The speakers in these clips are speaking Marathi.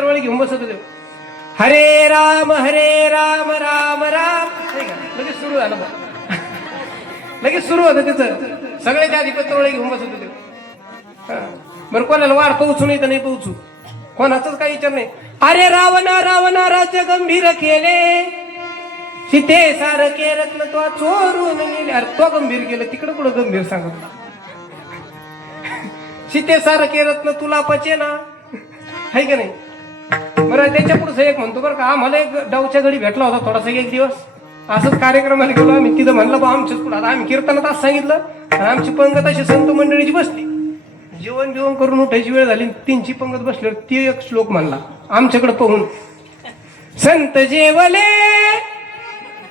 पत्रवळ घेऊन बसत होते. हरे राम राम राम लगेच सुरू झालं बा. लगेच सुरू होतं तिचं. सगळ्याच्या आधी पत्रवळ घेऊन बसत होते. बरं कोणाला वाढ पोहोचू नाही तर नाही पोहोचू, कोणाचाच काही विचार नाही. अरे रावणा राज्य गंभीर केले, सीते सारखे रत्न तो चोरून नेले. अरे तो गंभीर केलं, तिकडं कुठं गंभीर सांगत. सीते सारखे रत्न तुला पचे ना, आहे का नाही. बरं त्याच्या पुढचं एक म्हणतो बरं का, आम्हाला एक डावच्या घडी भेटला होता थोडासा एक दिवस. असंच कार्यक्रमाला गेलो आम्ही, तिथं म्हणलं बा आमच्याच पुढे. आता आम्ही कीर्तनात असं सांगितलं आणि आमची पंगत अशी संत मंडळीची बसली. जेवण जेवण करून उठायची वेळ झाली, तीनची पंगत बसली. ती एक श्लोक म्हणला आमच्याकडे पाहून, संत जेवले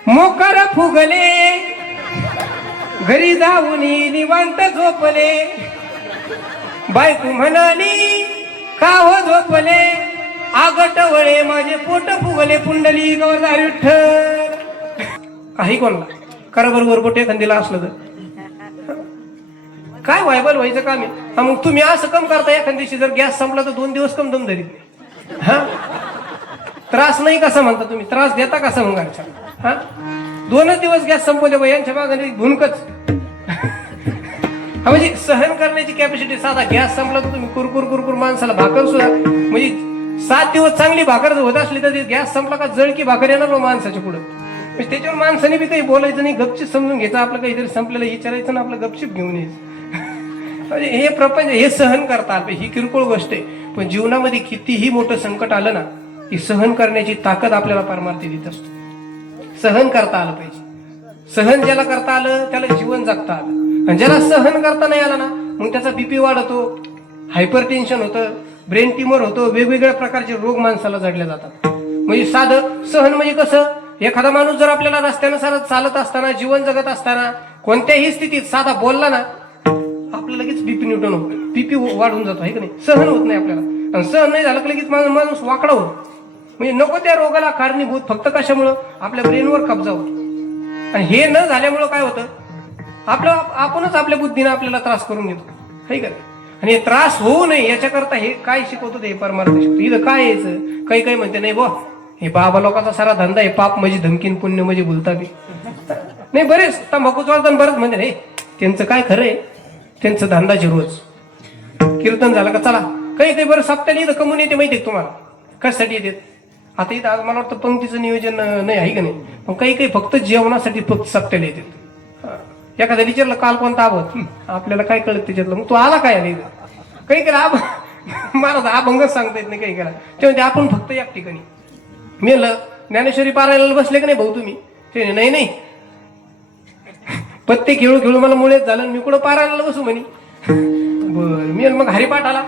मोकर फुगले, घरी जाऊन निवांत झोपले, बायको म्हणाली का हो झोपले, आगट वळे माझे पोट फुगले, पुंडली गौरदार विठ्ठल. काही कोणला करा बरोबर पोट एखादीला असलं तर काय व्हायबल व्हायचं काम आहे. मग तुम्ही असं कम करता, एखाद्या दिवशी जर गॅस संपला तर 2 दिवस कम दम धरीत नाही. हा त्रास नाही कसा म्हणता तुम्ही, त्रास देता कसा मग घरच्या. हा 2च दिवस गॅस संपवले बा, यांच्या मागे भुनकच. हा म्हणजे सहन करण्याची कॅपॅसिटी. साधा गॅस संपला तर तुम्ही कुरकुर कुरकुर माणसाला भाकर सुद्धा, म्हणजे 7 दिवस चांगली भाकर होत असली तर गॅस संपला का जळकी भाकर येणार माणसाच्या पुढं. म्हणजे त्याच्यावर माणसाने बी काही बोलायचं नाही, गपचीप समजून घ्यायचं. आपलं काहीतरी संपलेलं विचारायचं ना, आपलं गपचीप घेऊन यायचं. म्हणजे हे प्रपंच हे सहन करता आलं, ही किरकोळ गोष्ट आहे. पण जीवनामध्ये कितीही मोठं संकट आलं ना, ती सहन करण्याची ताकद आपल्याला परमार्थी देत असतो. सहन करता आलं पाहिजे. सहन ज्याला करता आलं त्याला जीवन जगता आलं. आणि ज्याला सहन करता नाही आला ना, मग त्याचा बीपी वाढतो, हायपर टेन्शन होतं, ब्रेन ट्युमर होतं, वेगवेगळ्या प्रकारचे रोग माणसाला जडले जातात. म्हणजे साधं सहन म्हणजे कसं, एखादा माणूस जर आपल्याला रस्त्यानं चालत असताना, जीवन जगत असताना, कोणत्याही स्थितीत साधा बोलला ना, आपल्याला लगेच बीपी न्यूटन होतो, बीपी वाढून जातो, आहे का नाही. सहन होत नाही आपल्याला. आणि सहन नाही झालं की लगेच माणूस वाकडा होतो. म्हणजे नको त्या रोगाला कारणीभूत फक्त कशामुळं, आपल्या ब्रेनवर कब्जा होतो. आणि हे न झाल्यामुळं काय होतं, आपणच आपल्या बुद्धीनं आपल्याला त्रास करून घेतो, आहे का. आणि हे त्रास होऊ नये याच्याकरता हे काय शिकवतो, हे परमार्थ शिकवतो. इथं काय यायचं, काही म्हणते नाही बा हे बाबा लोकांचा सारा धंदा आहे, पाप म्हणजे धमकीन, पुण्य म्हणजे बोलता बी नाही. बरेच तंबाखू चोळताना बरंच म्हणजे नाही, त्यांचं काय खरं आहे, त्यांचं धंदाचे रोज कीर्तन झालं का चला. काही बरं सप्त्याला इथं कमून येते माहिती आहे तुम्हाला, कशासाठी येते. आता इथं आज मला वाटतं पंक्तीचं नियोजन नाही, आहे का नाही. पण काही फक्त जेवणासाठी फक्त सप्त्याला येते. एखाद्या विचारलं काल कोणता आबत, आपल्याला काय कळत त्याच्यातलं, मग तो आला काय आला इथं. काही करा मला अभंगच सांगता येत नाही काही करा. तेव्हा आपण फक्त एक ठिकाणी मेलं ज्ञानेश्वरी पारायणाला बसले का नाही भाऊ तुम्ही, ते नाही पत्ते खेळू खेळू मला मुळेच झालं, मी कुठं पारायणाला बसू म्हणे. बर मी मग हरिपाठ आला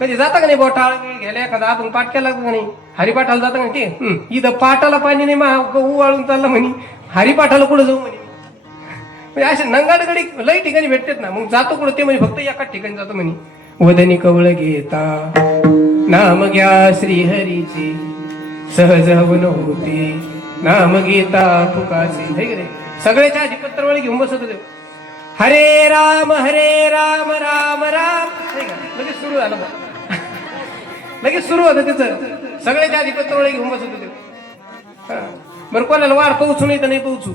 कधी जाता का नाही बा, टाळ घ्यायला एखादा आपण पाठ केला का नाही, हरिपाठाला जाता का ते इथं पाठाला पाणी नाही वाळून चाललं म्हणे, हरिपाठाला कुठं जाऊ म्हणे. म्हणजे असे नंगाडगडी लई ठिकाणी भेटतात ना, मग जातो कुठं ते म्हणजे फक्त एकाच ठिकाणी जातो म्हणे. वदनी कवळ घेता नाम घ्या श्रीहरीचे, सहज हवन होते नाम घेता फुकाचे, है की नाही. सगळ्याच्या आधी पत्रवळ घेऊन बसत होते. हरे राम राम लगेच सुरू झालं बा. लगेच सुरू होतं तिचं. सगळ्याच्या आधी पत्रवळ घेऊन बसत होते. बरं कोणाला वाढ पोहोचू नाही तर नाही पोहोचू,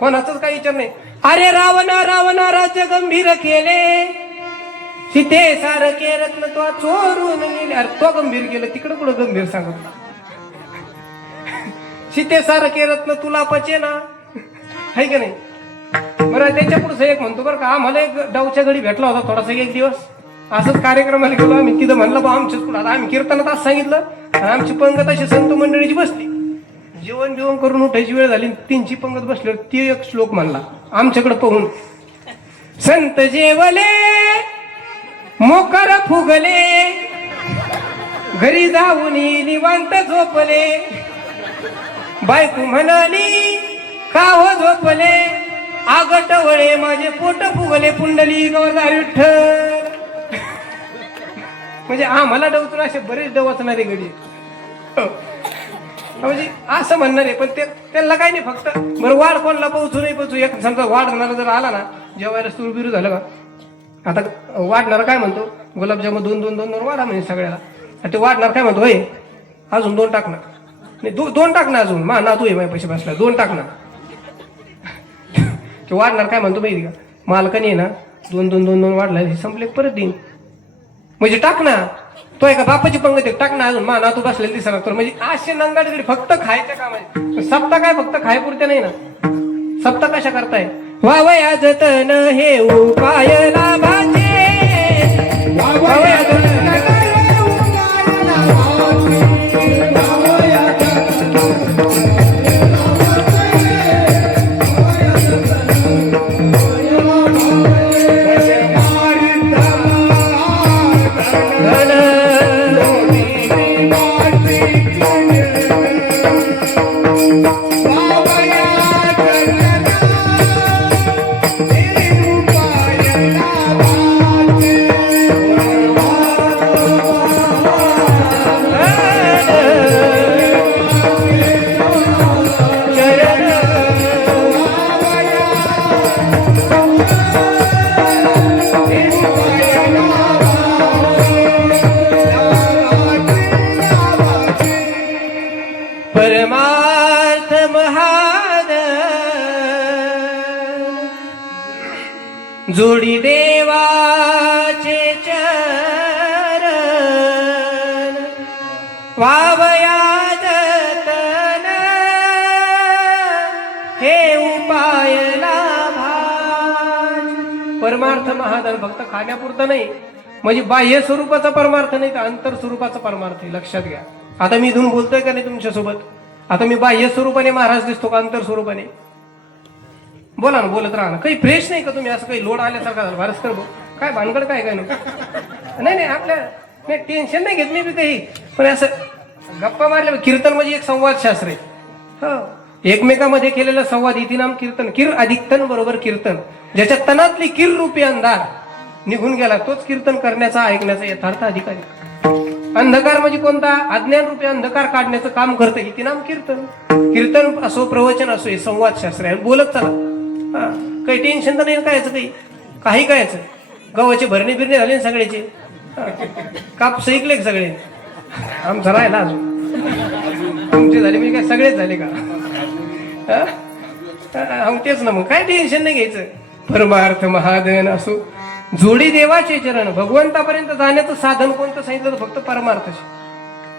कोणाचाच काही विचार नाही. अरे रावणा राज्य गंभीर केले, सीते सारखे रत्न तो चोरून नेले. अरे तो गंभीर केलं, तिकडं कुठं गंभीर सांगत. सीते सारखे रत्न तुला पचे ना, आहे का नाही. बरं त्याच्या पुढचं एक म्हणतो बरं का, आम्हाला एक डावच्या घडी भेटला होता थोडासा एक दिवस. असंच कार्यक्रमाला गेलो आम्ही, तिथं म्हणलं बा आमच्याच पुढे. आता आम्ही कीर्तनात असं सांगितलं आणि आमची पंगत अशी संत मंडळीची बसली. जेवण जेवण करून उठायची वेळ झाली, तीनची पंगत बसली. ती एक श्लोक म्हणला आमच्याकडे पाहून, संत जेवले मोकर फुगले, घरी जाऊन निवांत झोपले, बायको म्हणाली का हो झोपले, आगट वळे माझे पोट फुगले, पुंडली गौरदार विठ्ठल. म्हणजे आम्हाला डवतून असे बरेच डव वाचणारे गडी, म्हणजे असं म्हणणार आहे. पण त्यांना काही नाही, फक्त बरं वाढ कोणला पोहोचू नाही पोहोचू. एक समजा वाढणारा जर आला ना, जेवायला सुरू बिरू झालं का, आता वाढणारा काय म्हणतो, गुलाबजामुन दोन वाढा म्हणजे सगळ्याला. ते वाढणार काय म्हणतो, होय अजून 2 टाक ना. नाही 2 टाक ना अजून. मा नातू आहे माझ्या पैसे बसला 2 टाक ना. ते वाढणार काय म्हणतो माहिती का, मालकाने आहे ना 2 वाढला संपले परत देईन. म्हणजे टाक ना. तो एका बापाची पंगत आहे, टाक ना अजून. मा नातू बसलेला दिसणार तर. म्हणजे असे नंगाडे फक्त खायच्या कामाचे. सप्ताह काय फक्त खायपुरते नाही ना. सप्ताह कशा करताय. वावया जतन हे उपाय लाभाचे. परमार्थ महाद जोडी देवाचे चरण वावया जतन हे उपाय लाभाचे. परमार्थ महाधन फक्त खाण्यापुरतं नाही, म्हणजे बाह्य स्वरूपाचा परमार्थ नाही तर अंतर स्वरूपाचा परमार्थ आहे. लक्षात घ्या. आता मी इथून बोलतोय का नाही तुमच्यासोबत. आता मी बाह्य स्वरूपाने महाराज दिसतो का अंतर स्वरूपाने. बोला ना, बोलत राहा ना. काही फ्रेश नाही का तुम्ही. असं काही लोड आल्यासारखा झाला भारस कर काय भानगड काय काय नाही आपल्या नाही टेन्शन नाही घेत मी बी काही. पण असं गप्पा मारल्या. कीर्तन म्हणजे एक संवाद शास्त्र आहे. हो, एकमेकामध्ये केलेला संवाद इथे नाम कीर्तन. किर अधिक तन बरोबर कीर्तन. ज्याच्या तनातली किर रूपी अंधार निघून गेला तोच कीर्तन करण्याचा ऐकण्याचा यथार्थ अधिकारी. अंधकार म्हणजे कोणता. अज्ञान रूपी अंधकार काढण्याचं काम करतं इथे नाम कीर्तन. कीर्तन असो प्रवचन असो हे संवाद शास्त्र आहे. बोलत चला. काही टेन्शन तर नाही कायचं काही कायचं. गव्हाचे भरणे बिरणे झाले सगळ्याचे. काप ऐकले सगळे. आमचं राहिला अजून. तुमचे झाले म्हणजे काय सगळेच झाले का. तेच ना. मग काय टेन्शन नाही घ्यायचं. परमार्थ महाधन असो जोडी देवाचे चरण. भगवंतापर्यंत जाण्याचं साधन कोणतं सांगितलं तर फक्त परमार्थाचे.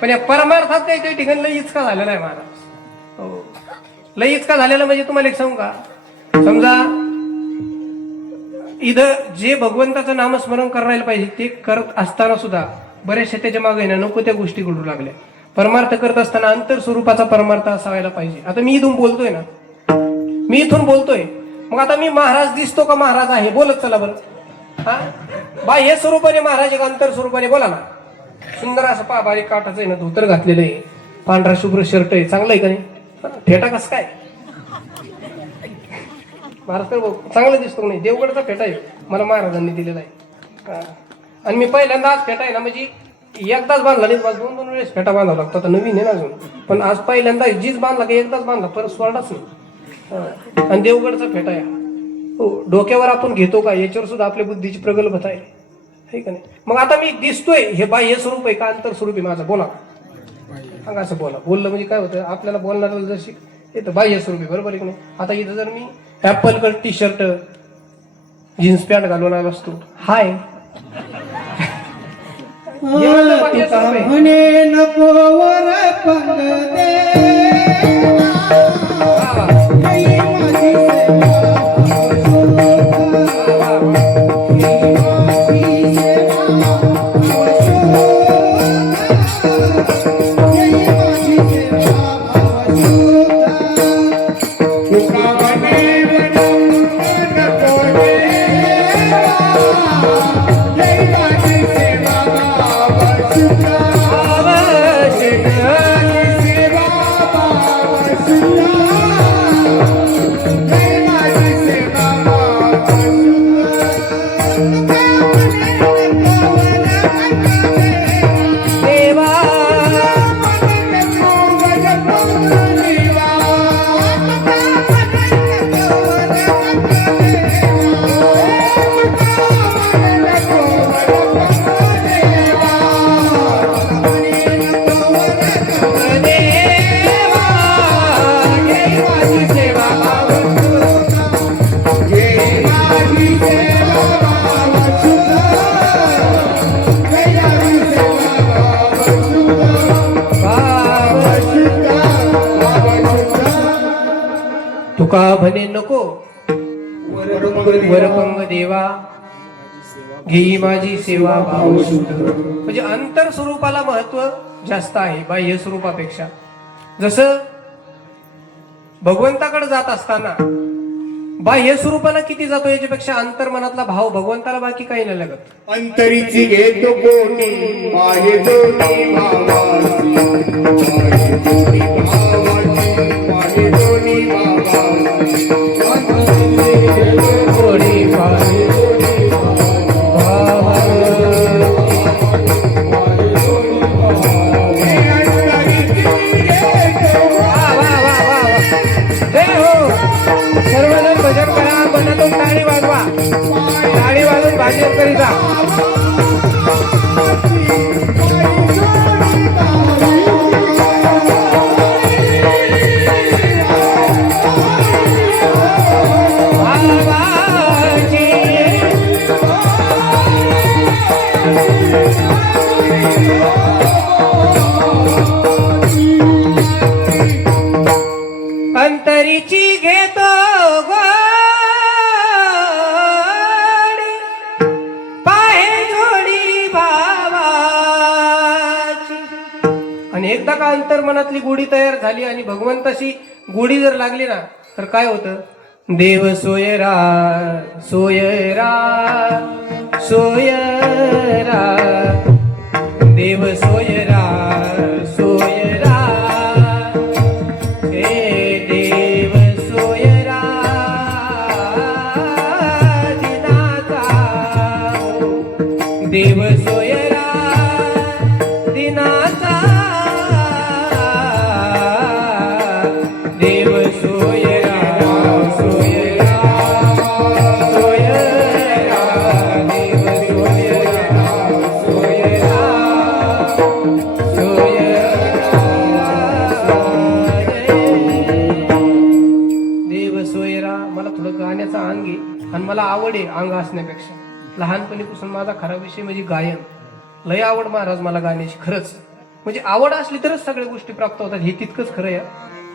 पण या परमार्थात काही ठिकाणी लय इचका झालेला आहे महाराज. हो, लय इचका झालेला म्हणजे तुम्हाला एक सांगू का. समजा इथं जे भगवंताचं नामस्मरण करायला पाहिजे ते करत असताना सुद्धा बऱ्याचशा त्याच्या मागे ना नको त्या गोष्टी घडू लागल्या. परमार्थ करत असताना अंतर स्वरूपाचा परमार्थ असावायला पाहिजे. आता मी इथून बोलतोय ना, मी इथून बोलतोय. मग आता मी महाराज दिसतो का महाराज आहे. बोलत चला बरं. बाह्य स्वरूपाने महाराज एक अंतर स्वरूपाने बोला ना. सुंदर असं पा बारीक काठाचं आहे ना, धोतर घातलेलं आहे, पांढरा शुभ्र शर्ट आहे, चांगलं आहे का नाही. फेटा कसं काय महाराज तर चांगलं दिसतो नाही. देवगडचा फेटा आहे मला महाराजांनी दिलेला आहे. आणि मी पहिल्यांदा आज फेटा आहे ना म्हणजे एकदाच बांधला नाही. 2 वेळेस फेटा बांधावा लागतो. आता नवीन आहे ना अजून. पण आज पहिल्यांदा जीच बांधला की एकदाच बांधला परत सोडलाच नाही. आणि देवगडचा फेटा आहे. हो, डोक्यावर आपण घेतो का याच्यावर सुद्धा आपल्या बुद्धीची प्रगल्भता आहे का नाही. मग आता मी दिसतोय हे बाह्य स्वरूप आहे का अंतर स्वरूप आहे माझं. बोला सांगा. असं बोललं म्हणजे काय होतं आपल्याला बोलणाऱ्याला जर येतं बाह्य स्वरूप आहे. बरोबर आहे की नाही. आता इथं जर मी apple cut T shirt jeans pant घालून आलो असतो. हाय म्हणे नको वर पंगदे म्हणे नको वरपंग देवा घेई माझी सेवा भाव शुद्ध. म्हणजे अंतर स्वरूपाला महत्व जास्त आहे बाह्य स्वरूपापेक्षा. जसं भगवंताकडे जात असताना बाह्य स्वरूपाला किती जातो याच्यापेक्षा अंतर्मनातला भाव भगवंताला बाकी काही नाही लागत. अंतरीची घेतो कोणी माये जोडी भावाची, माये जोडी भावाची, माये जोडी भावाची. कोणी पाहे सर्वजण भजन करा, मनातून टाळी वाजवा, टाळी वाजून भाजन करीता. अंतरीची घेतो गोडी पाहे जोडी भावाची. आणि एकदा का अंतर्मनातली गोडी तयार झाली आणि भगवंताशी गोडी जर लागली ना तर काय होतं? देव सोयरा सोयरा सोयरा, देव सोयरा सोयरा, देव सोयरा दिनाचा, देव सोयरा दिनाचा, देव सोयरा सोयरा सोयरा, देव सोयरा सोयरा देव सोयरा. मला थोडं गाण्याचा अंग आहे आणि मला आवड आहे अंग असण्यापेक्षा. लहानपणीपासून माझा खरा विषय म्हणजे गायन. लय आवड महाराज मला गाण्याची. खरंच म्हणजे आवड असली तरच सगळ्या गोष्टी प्राप्त होतात हे तितकंच खरं आहे.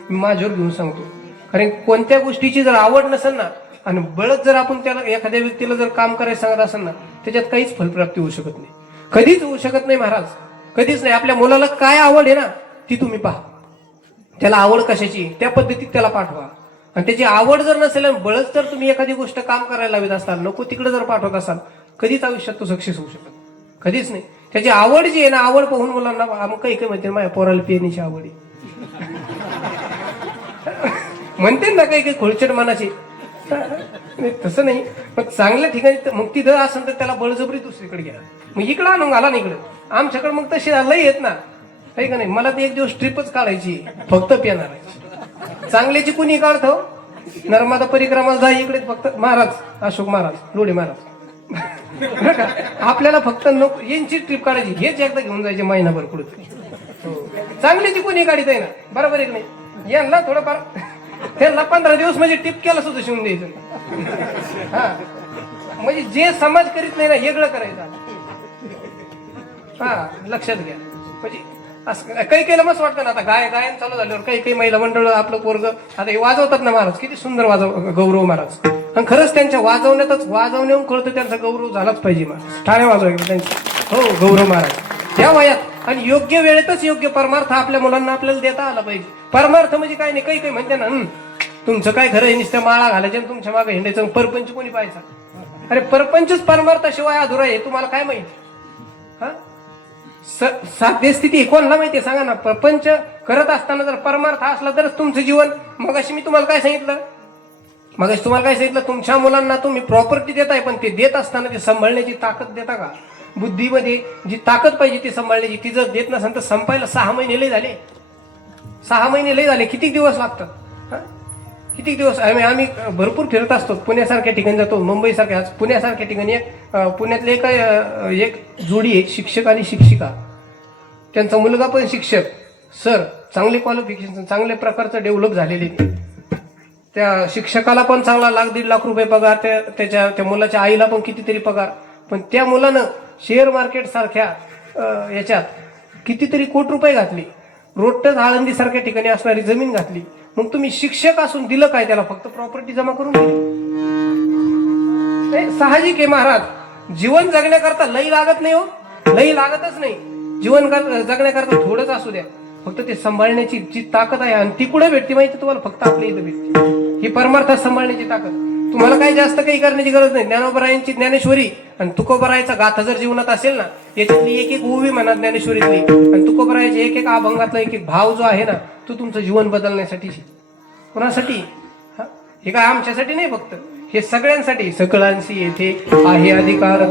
मी माझ्यावर घेऊन सांगतो. कारण कोणत्या गोष्टीची जर आवड नसेल ना आणि बळच जर आपण त्याला एखाद्या व्यक्तीला जर काम करायला सांगत असेल ना त्याच्यात काहीच फलप्राप्ती होऊ शकत नाही. कधीच होऊ शकत नाही महाराज, कधीच नाही. आपल्या मुलाला काय आवड आहे ना ती तुम्ही पहा. त्याला आवड कशाची त्या पद्धतीत त्याला पाठवा. आणि त्याची आवड जर नसेल आणि बळच जर तुम्ही एखादी गोष्ट काम करायला लावित असाल, नको तिकडे जर पाठवत असाल, कधीच आयुष्यात तो सक्सेस होऊ शकत कधीच नाही. त्याची आवड जी आहे ना, आवड पाहून मुलांना मग काही काही म्हणते माझ्या पोराला पेनीची आवड आहे म्हणते ना काही काही खोलचट मनाची. तसं नाही. मग चांगल्या ठिकाणी मग तिथं असेल तर त्याला बळजबरी दुसरीकडे घ्या. मग इकडं आणून घाला ना इकडं. आमच्याकडे मग तशी लय येत ना काही का नाही. मला ते एक दिवस ट्रिपच काढायची फक्त पिणारायची. चांगल्याची कुणी काढतो? नर्मदा परिक्रमाला जा इकडे फक्त महाराज अशोक महाराज लोढे महाराज आपल्याला फक्त नको यांची ट्रिप काढायची. हेच एकदा घेऊन जायचे महिनाभर कुठे. चांगल्याची कोणी काढीत आहे ना, बरोबर आहे की नाही. यांना थोडंफार त्यांना 15 दिवस म्हणजे टिप केला सुद्धा शिवून द्यायचं. हा म्हणजे जे समाज करीत नाही ना वेगळं करायचं. हा लक्षात घ्या. म्हणजे असं काही केलं मस्त वाटतं ना. आता गायन चालू झाल्यावर काही काही महिला मंडळ आपलं पोरग आता हे वाजवतात ना महाराज, किती सुंदर गौरव महाराज. आणि खरंच त्यांच्या वाजवण्याहून कळतं त्यांचा गौरव झालाच पाहिजे महाराज. टाळ्या वाजवायला त्यांच्या. हो गौरव महाराज या वयात आणि योग्य वेळेतच योग्य परमार्थ आपल्या मुलांना आपल्याला देता आला पाहिजे. परमार्थ म्हणजे काय नाही. काही काही म्हणते ना तुमचं काय खरं आहे नुसत्या माळा घालायच्या तुमच्या मागे हिंडायचं. परपंच कोणी पाहायचा? अरे परपंचच परमार्थाशिवाय अधुरा आहे. तुम्हाला काय माहिती? हा साध्य स्थिती कोणाला माहितीये सांगा ना. प्रपंच करत असताना जर परमार्थ असला तरच तुमचं जीवन. मगाशी मी तुम्हाला काय सांगितलं? तुमच्या मुलांना तुम्ही प्रॉपर्टी देताय पण ते देत असताना ते सांभाळण्याची ताकद देता का? बुद्धीमध्ये जी ताकद पाहिजे ती सांभाळण्याची ती जर देत नसेल तर संपायला 6 महिने लय झाले. 6 महिने लय झाले. किती दिवस लागतात? किती दिवस. आम्ही भरपूर फिरत असतो. पुण्यासारख्या ठिकाणी जातो, मुंबईसारख्या. पुण्यासारख्या ठिकाणी पुण्यातले एक जोडी आहे, शिक्षक आणि शिक्षिका. त्यांचा मुलगा पण शिक्षक सर, चांगले क्वालिफिकेशन, चांगल्या प्रकारचं डेव्हलप झालेले. त्या शिक्षकाला पण चांगला 1,00,000-1.5 लाख रुपये पगार, त्या मुलाच्या आईला पण कितीतरी पगार. पण त्या मुलानं शेअर मार्केट सारख्या याच्यात कितीतरी कोटी रुपये घातले रोडटच आळंदी सारख्या ठिकाणी असणारी जमीन घातली, मग तुम्ही शिक्षक असून दिलं काय त्याला? फक्त प्रॉपर्टी जमा करून दिली. साहजिक आहे महाराज, जीवन जगण्याकरता लई लागत नाही, हो लई लागतच नाही. जीवन जगण्याकरता थोडंच असू द्या, फक्त ते सांभाळण्याची जी ताकद आहे, आणि ती कुठे भेटते माहिती तुम्हाला? फक्त आपल्या इथं भेटते ही परमार्थात सांभाळण्याची ताकद. तुम्हाला काही जास्त काही करण्याची गरज नाही. ज्ञानोबरायांची ज्ञानेश्वरी आणि तुकोबरायाचा गाथा जर जीवनात असेल ना, याच्यातली एक एक ओवी म्हणा ज्ञानेश्वरीतली, आणि तुकोबरायाचे एक एक अभंगातला एक एक भाव जो आहे ना, तो तुमचं जीवन बदलण्यासाठी. कोणासाठी? हे काय आमच्यासाठी नाही, फक्त हे सगळ्यांसाठी. सकळांशी येथे आहे अधिकार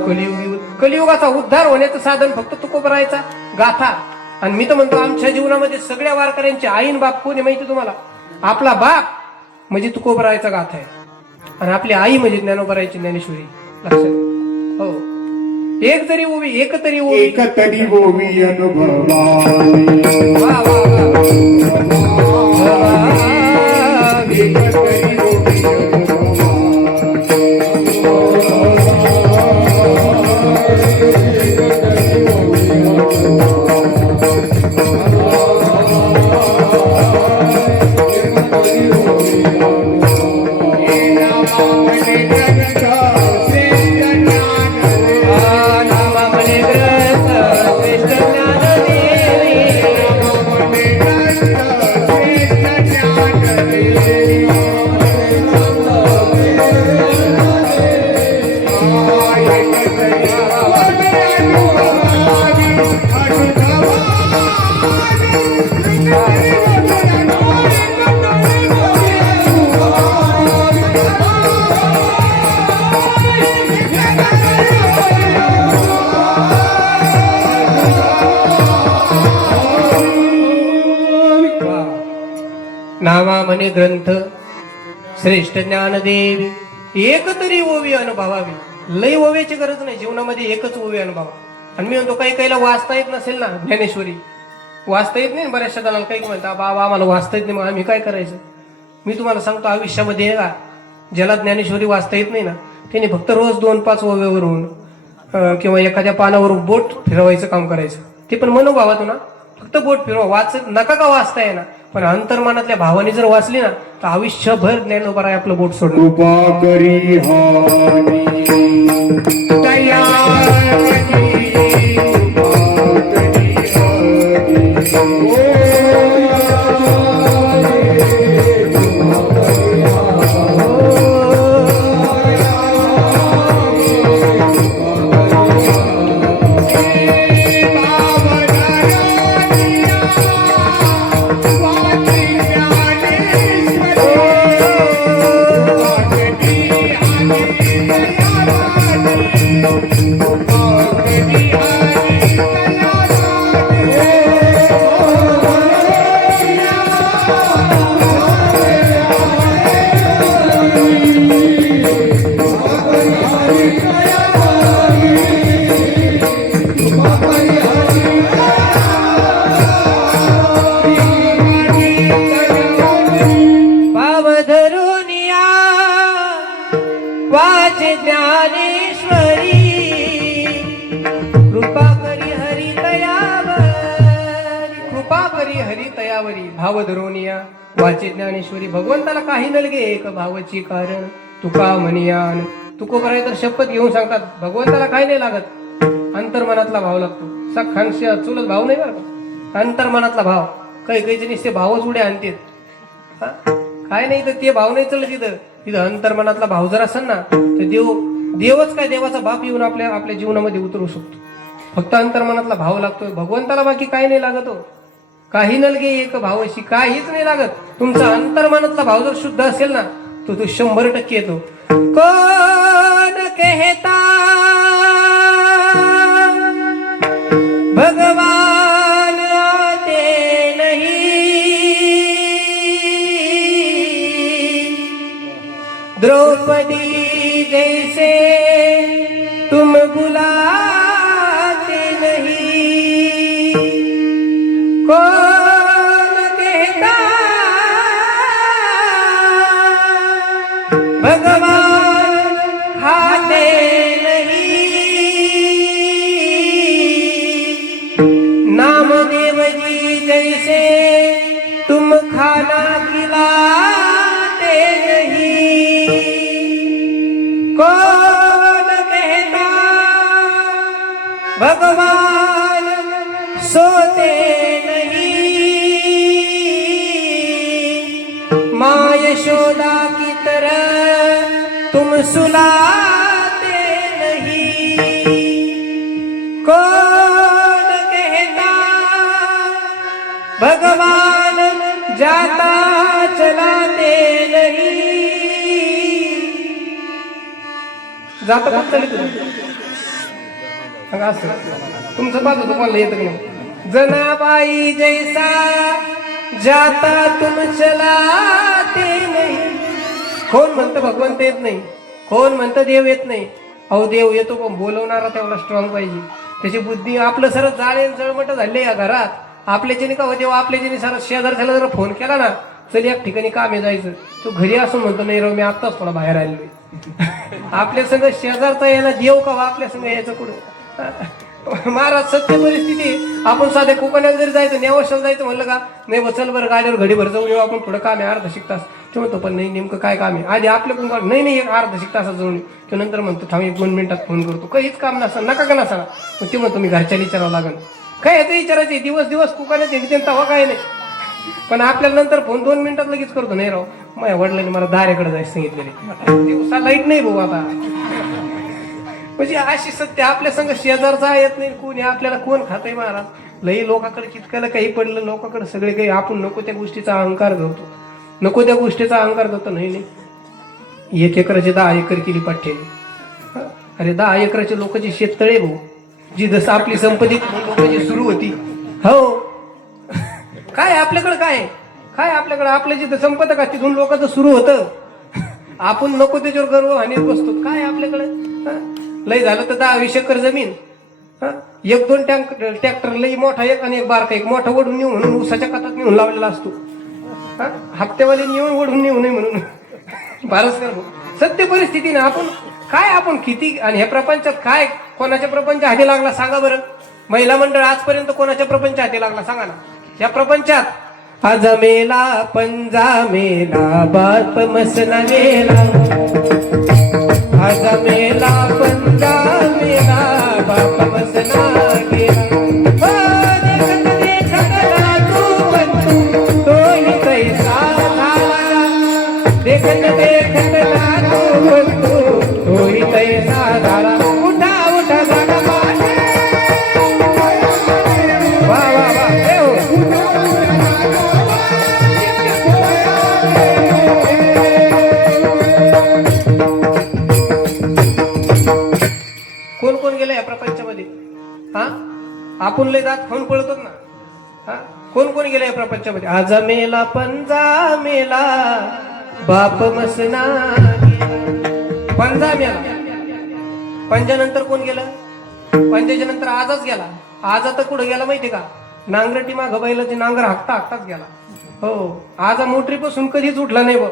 कलियुगाचा उद्धार होण्याचं साधन फक्त तुकोबरायाचा गाथा. आणि मी तर म्हणतो आमच्या जीवनामध्ये सगळ्या वारकऱ्यांचे आईन बाप कोण आहे माहिती तुम्हाला? आपला बाप म्हणजे तुकोबरायाचा गाथा आहे, आणि आपली आई म्हणजे ज्ञानोबरायाची ज्ञानेश्वरी. लक्षात? हो, एक तरी ओवी अनुभवावी. वा वा नामा म्हणे ग्रंथ श्रेष्ठ ज्ञानदेवी, एक तरी ओवी अनुभवावी. लई ओव्याची गरज नाही, जीवनामध्ये एकच ओवी अनुभवा. आणि मी म्हणतो काही काहीला वाचता येत नसेल ना ज्ञानेश्वरी, वाचता येत नाही बऱ्याचशा जणांना, काही म्हणता बाबा आम्हाला वाचता येत नाही, मग आम्ही काय करायचं? मी तुम्हाला सांगतो आयुष्यामध्ये का ज्याला ज्ञानेश्वरी वाचता येत नाही ना, त्याने फक्त रोज 2-5 ओव्यावरून किंवा एखाद्या पानावरून बोट फिरवायचं काम करायचं. ते पण मनोभावातून ना, फक्त बोट फिरवा. वाच नका का वाचता येणार, पण अंतर्मनातल्या भावाने जर वाचली ना, तर आयुष्यभर ज्ञानोबा आहे आपलं बोट सोडलं. कृपा करी भाव धरोनिया वाचे ज्ञानेश्वरी. भगवंताला काही नलगे एक भावाची कारण तुका म्हणियान. तुकोबराय तर शपथ घेऊन सांगतात भगवंताला काही नाही लागत, अंतर्मनातला भाव लागतो. सखांशी चुलत भाव नाही बरं का, अंतर्मनातला भाव. काही काही नुसते भावच उड्या आणतात, काय नाही तर ते भाव नाही चालत. तिथं अंतर्मनातला भाव जर असेल ना, तर देवच काय देवाचा बाप येऊन आपल्या जीवनामध्ये उतरू शकतो. फक्त अंतर्मनातला भाव लागतोय, भगवंताला बाकी काही नाही लागत. हो, काही नलगे एक भावाशी काहीच नाही लागत. तुमचा अंतर्मनातला भाव जर शुद्ध असेल ना, तो 100% येतो. कोण कहता भगवान आते नहीं, द्रौपदी जैसे तुम बुलाते नहीं. कौन कहता भगवान खाते नहीं, नामदेव जी जैसे तुम खाना खिलाते नहीं, कौन कहता भगवान सोते नहीं, माँ यशोदा की तरह तुम सुलाते नहीं, कौन कहता भगवान जाता चलाते नहीं. जाता का चालत असं तुमचं पाहतो तुम्हाला येत नाही. जनाबाई जैसा जाता तुम चलाते नाही. कोण म्हणतं भगवंत येत नाही, कोण म्हणतं देव येत नाही. अहो देव येतो पण बोलवणारा तेवढा स्ट्रॉंग पाहिजे. त्याची बुद्धी आपलं सरळ जाळे जळमट झाले या घरात. आपल्याच्याने का देव आपल्याच्याने सरळ शेजारच्याला जरा फोन केला ना, चल एक ठिकाणी कामे जायचं, तो घरी असून म्हणतो नाही राव मी आत्ताच थोडा बाहेर आलेलो. आपल्या संग शेजारचा यायला देव का आपल्या संग यायचं कुठं. महाराज सत्य परिस्थिती. आपण साध्या कोकणाला जरी जायचं नेवाशाला जायचं म्हणलं का नाही चल बरं गाडीवर घडीभर जाऊन येऊ आपण, थोडं काम आहे अर्धा शिक तास. तो म्हणतो पण नाही नेमकं काय काम आहे. आधी आपल्या पण नाही एक अर्धा शिक तासात जाऊन तो नंतर म्हणतो थांब 1-2 मिनिटात फोन करतो. काहीच काम नसतं नका का नसा. मग ते म्हणतो मी घरच्या विचारावं लागेल. काय याचं विचारायचे दिवस कुकाने त्यांनी तवा काय नाही. पण आपल्याला नंतर फोन 2 मिनिटात लगेच करतो. नाही राव माझ्या वडिलांनी मला दारेकडे जायचं सांगितलेले, दिवसा लाईट नाही भाऊ आता. म्हणजे अशी सत्य आपल्या संग शेजारचा येत नाही कोणी. आपल्याला कोण खातंय महाराज. लई लोकांकडे चितकायला काही पडलं, लोकांकडे सगळे काही. आपण नको त्या गोष्टीचा अहंकार करतो, नको त्या गोष्टीचा अहंकार करतो. नाही 1 एकराची 10 एकर केली पाठ्याने. अरे 10 एकराचे लोकांची शेततळे भाऊ, जी जसं आपली संपत्ती लोकांची सुरू होती. हो काय आपल्याकडे काय आपल्याकडे आपल्या जिथं संपत का तिथून लोकांचं सुरू होतं. आपण नको त्याच्यावर गर्व हानीत बसतो. काय आपल्याकडे लय झालं तर 10-20 एकर जमीन, 1-2 ट्रॅक्टर लई मोठा एक आणि एक बारका एक मोठा ओढून नेऊ म्हणून उसाच्या कटात नेऊन लावलेला असतो. हप्त्यावाले नेऊन ओढून नेऊ नये म्हणून. भारत सत्य परिस्थिती ना. आपण किती आणि ह्या प्रपंचात काय कोणाच्या प्रपंच हाती लागला सांगा बरं. महिला मंडळ आजपर्यंत कोणाच्या प्रपंच हाती लागला सांगा ना. या प्रपंचात आज मेला पंजा मेला बाप मसना मेला, आज मेला पंजा मेला बाप मसना गेला. देखत लागू बंधू तोही कैसा झाला, देखत लागू बंधू तोही कैसा झाला. उठा जागा माझे वा वा वा देव. कोण गेलं या प्रपंचामध्ये. आपण लय दात खाऊन पळतो ना. कोण गेलं या प्रपंचामध्ये. आज मेला पंजा मेला बाप मसना गेला. पंजा मेला. पंजानंतर कोण गेलं. पंजाच्या नंतर आजच गेला. आज आता कुठं गेला माहितीये का. नांगरटी मागं बैलाची नांगर हाकताच गेला. हो आजा मोटरीपासून कधीच उठला नाही बघ.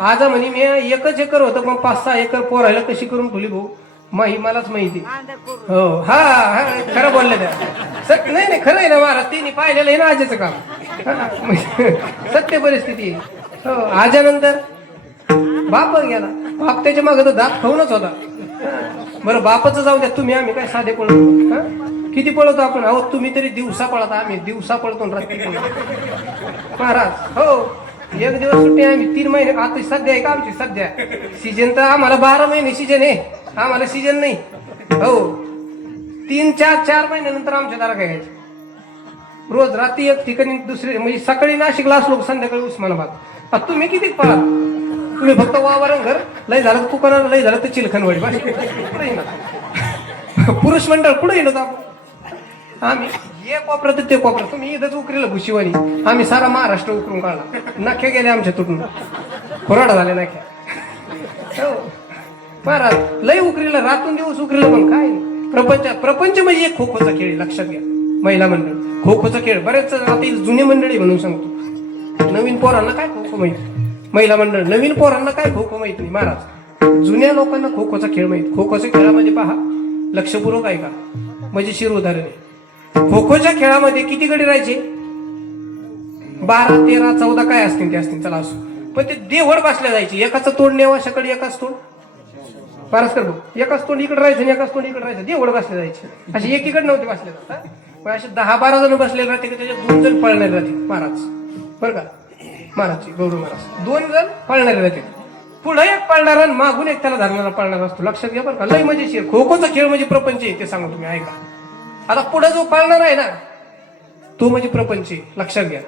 आजा म्हणे मी 1 एकर होतं पण 5-6 एकर पोरायला कशी करून ठेवली भाऊ मलाच माहिती. हो हा खरं बोलले त्या. नाही खरं आहे ना महाराज. तिने पाहिलेलं आहे ना आजीचं काम. सत्य परिस्थिती. हो आजानंतर बाप गेला. बाप त्याच्या मागे तर दात खाऊनच होता. बरं बापाचं जाऊ द्या. तुम्ही आम्ही काय साधे पळतो. किती पळवतो आपण. अहो तुम्ही तरी दिवसा पळता, आम्ही दिवसा पळतो रात्री पळतो महाराज. हो 1 दिवस सुट्टी आम्ही 3 महिने. आता सध्या आहे का आमची सध्या सीजन तर आम्हाला 12 महिने सीजन आहे. आम्हाला सीजन नाही. हो 3-4 महिन्यानंतर आमच्या दारा काय घ्यायचे. रोज रात्री एक ठिकाणी दुसरे म्हणजे सकाळी नाशिकला असलो संध्याकाळी उस्मानाबाद. आता तुम्ही किती पळा. तुम्ही फक्त वावरण घर लय झालं कुकरा लय झालं तर चिलखनवाडी बस. पुरुष मंडळ कुठे येलो आपण. आम्ही एक कोपऱ्यात ते कोपऱ्यात. तुम्ही इथंच उकरीला भुशीवाणी. आम्ही सारा महाराष्ट्र उकरून काढला. नख्या गेले आमच्या तुटून. खोराडा झाले नख्या. हो महाराज लय उकरीला रातून दिवस उकरीला. पण काय प्रपंच म्हणजे एक खो खोचा खेळ. लक्षात घ्या महिला मंडळ खो खोचा खेळ. बरेच आता जुने मंडळी म्हणून सांगतो. नवीन पोरांना काय खो खो माहिती. महिला मंडळ नवीन पोरांना काय खो खो माहित नाही महाराज. जुन्या लोकांना खो खोचा खेळ माहिती. खो खोच्या खेळामध्ये पहा लक्षपूर्वक आहे का मजेशीर उदाहरण आहे. खो खोच्या खेळामध्ये किती गडी राहायचे. 12, 13, 14 काय असतील ते असतील, चला असो. पण ते देवड बसल्या जायची, एकाचं तोंड नेवाशाकडे, एकाच तोंड पारस कर भाऊ, एकाच तोंड इकडे राहायचं आणि एकाच तोंड इकडे राहायचं, देवड बसल्या जायचे. असे एकीकडे नव्हते बसले जात, पण असे 10-12 जण बसलेले राहते, त्याच्यात 2 जण पळणारे राहते महाराज, बरं का, महाराजची गौरव महाराज 2 जण पळणारे राहते. पुढे एक पळणारा आणि मागून एक त्याला धरणारा पळणारा असतो. लक्षात घ्या बरं का, लय मजेशीर. खो खोचा खेळ म्हणजे प्रपंच आहे, ते सांगा तुम्ही, ऐका. आता पुढे जो पळणार आहे ना, तो म्हणजे प्रपंच आहे, लक्षात घ्या.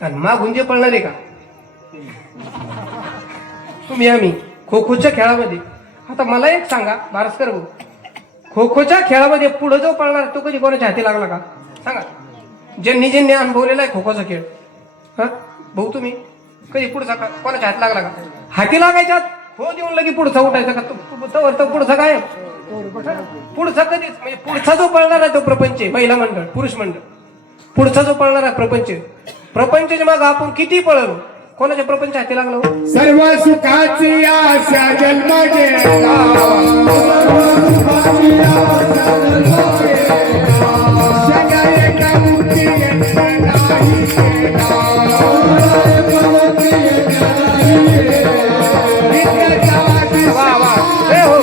आणि मागून जे पळणार आहे का, तुम्ही आम्ही खो खोच्या खेळामध्ये. आता मला एक सांगा बारसकर भाऊ, खो खोच्या खेळामध्ये पुढे जो पळणार तो कधी कोणाच्या हाती लागला का, सांगा. ज्यांनी अनुभवलेला आहे खो खोचा खेळ, हा भाऊ, तुम्ही कधी पुढचा कोणाच्या हात लागला का? हाती लागायच्या हो देऊन लगे पुढचा उठायचा का, तो पुढचा काय, पुढचा कधीच, म्हणजे पुढचा जो पळणार आहे तो प्रपंच आहे, महिला मंडळ, पुरुष मंडळ. पुढचा जो पळणार आहे प्रपंच मग आपण किती पळलो, कोणाच्या प्रपंच हाती लागलो. सर्व सुखाची आशा जन्म घेतला, सगळ्या एका मुक्ती नाही केला. वा वा, हे हो.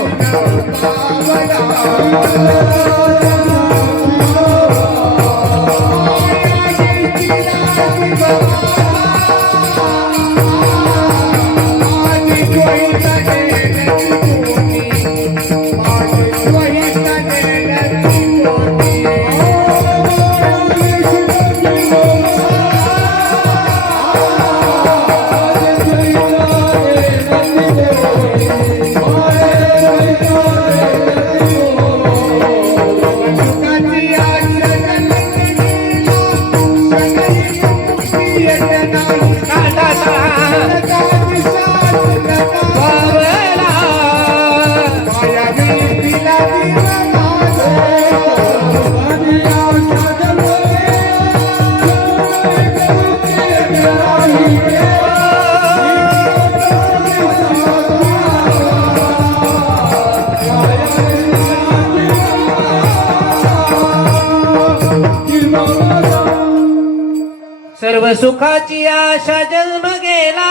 सर्व सुखाची आशा जन्म गेला,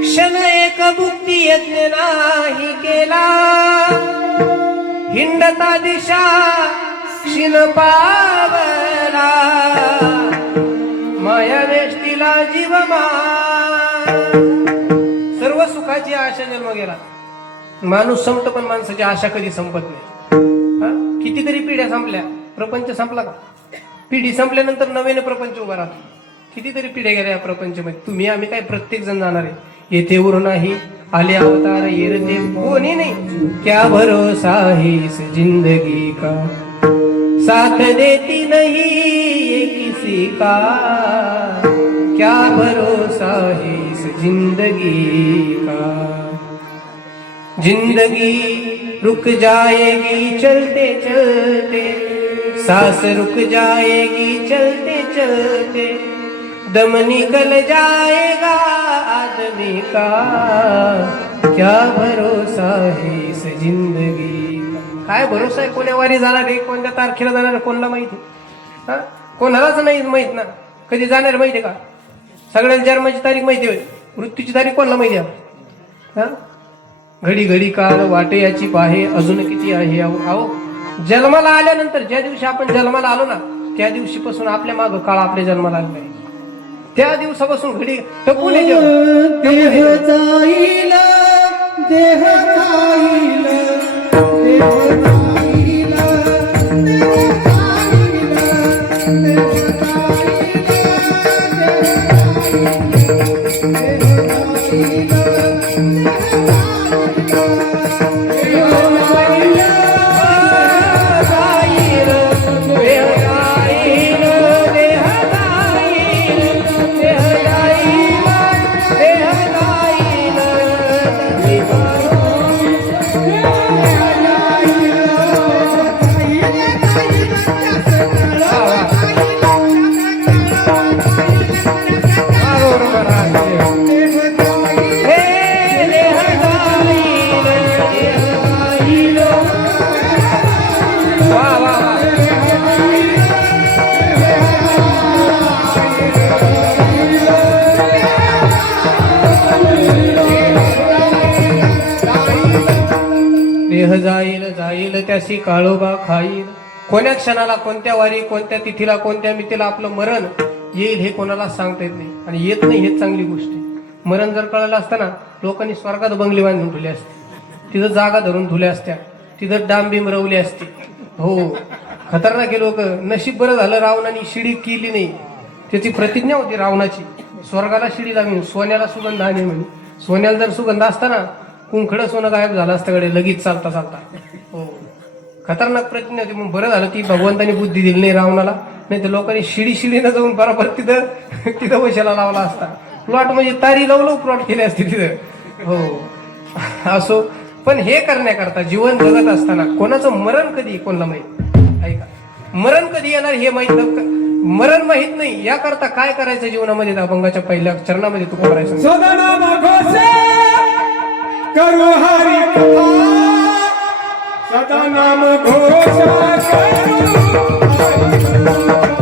क्षण एक मुक्ती यज्ञ नाही केला. हिंडता दिशा क्षीण पावला, माया वेष्टीला जीव सर्व सुखाची आशा जन्म गेला. माणूस संपतो पण माणसाची आशा कधी संपत नाही. कितीतरी पिढ्या संपल्या, प्रपंच संपला का? पिढी संपल्यानंतर नवीन प्रपंच उभा राहतो. कितीतरी पिढ्या गेल्या या प्रपंचमध्ये. तुम्ही आम्ही काय प्रत्येक जण जाणार आहे. येथे उर नाही आले अवतार येरते कोणी नाही. क्या भरोसा है इस जिंदगी का, साथ देती नहीं ये किसी का. क्या भरोसा है इस जिंदगी का. जिंदगी रुक जाएगी चलते चलते, सांस रुक जाएगी चलते चलते, दम निकल जाएगा आदमी का. क्या भरोसा है इस जिंदगी का. काय भरोसा आहे, कोण्या वारी जाणार आहे, कोणत्या तारखेला जाणार आहे, कोणाला माहिती. हा, कोणालाच नाही माहित ना. कधी जाणार माहिती का? सगळ्याला जन्माची तारीख माहिती होती, मृत्यूची तारीख कोणाला माहिती आहे. हा, घडी घडी काळ वाटे याची पाहे अजून किती आहे. अहो, जन्माला आल्यानंतर ज्या दिवशी आपण जन्माला आलो ना, त्या दिवशीपासून आपल्या माग काळ आपल्या जन्माला आलेला आहे. त्या दिवसापासून घडी टपून देह जाईल, देह जाईल, देह जाईल, देह मरण्याशी काळोबा खाईल. कोण्या क्षणाला, कोणत्या वारी, कोणत्या तिथीला, कोणत्या मितीला आपलं मरण येईल हे कोणाला सांगता येत नाही. आणि येत नाही हेच चांगली गोष्ट आहे. मरण जर कळलं असतं ना, लोकांनी स्वर्गात बंगले बांधून ठेवले असते, तिथं जागा धरून ठेवल्या असत्या, तिथं डांबीम रवली असते. हो, खतरनाक लोक. नशीब बरं झालं रावणाने शिडी केली नाही. त्याची प्रतिज्ञा होती रावणाची, स्वर्गाला शिडी लावीन, सोन्याला सुगंध आणि म्हणे. सोन्याला जर सुगंध असता ना, कुंखड सोनं गायब झालं असतं कडे लगेच चालता चालता. हो, खतरनाक प्रतिज्ञा होती. मग बरं झालं ती भगवंतानी बुद्धी दिली नाही रावणाला, नाही तर लोकांनी शिडीनं जाऊन बरोबर तिथं वशाला लावला असता. प्लॉट म्हणजे तारी लवलव प्लॉट केले असते तिथं. हो, असो. पण हे करण्याकरता जीवन जगत असताना कोणाचं मरण कधी कोणाला माहित ऐका, मरण कधी येणार हे माहित मरण माहित नाही. याकरता काय करायचं जीवनामध्ये, अभंगाच्या पहिल्या चरणामध्ये तू करायचं. सदनाम घोषे करू हरी कथा, सदनाम घोष करू हरी कथा.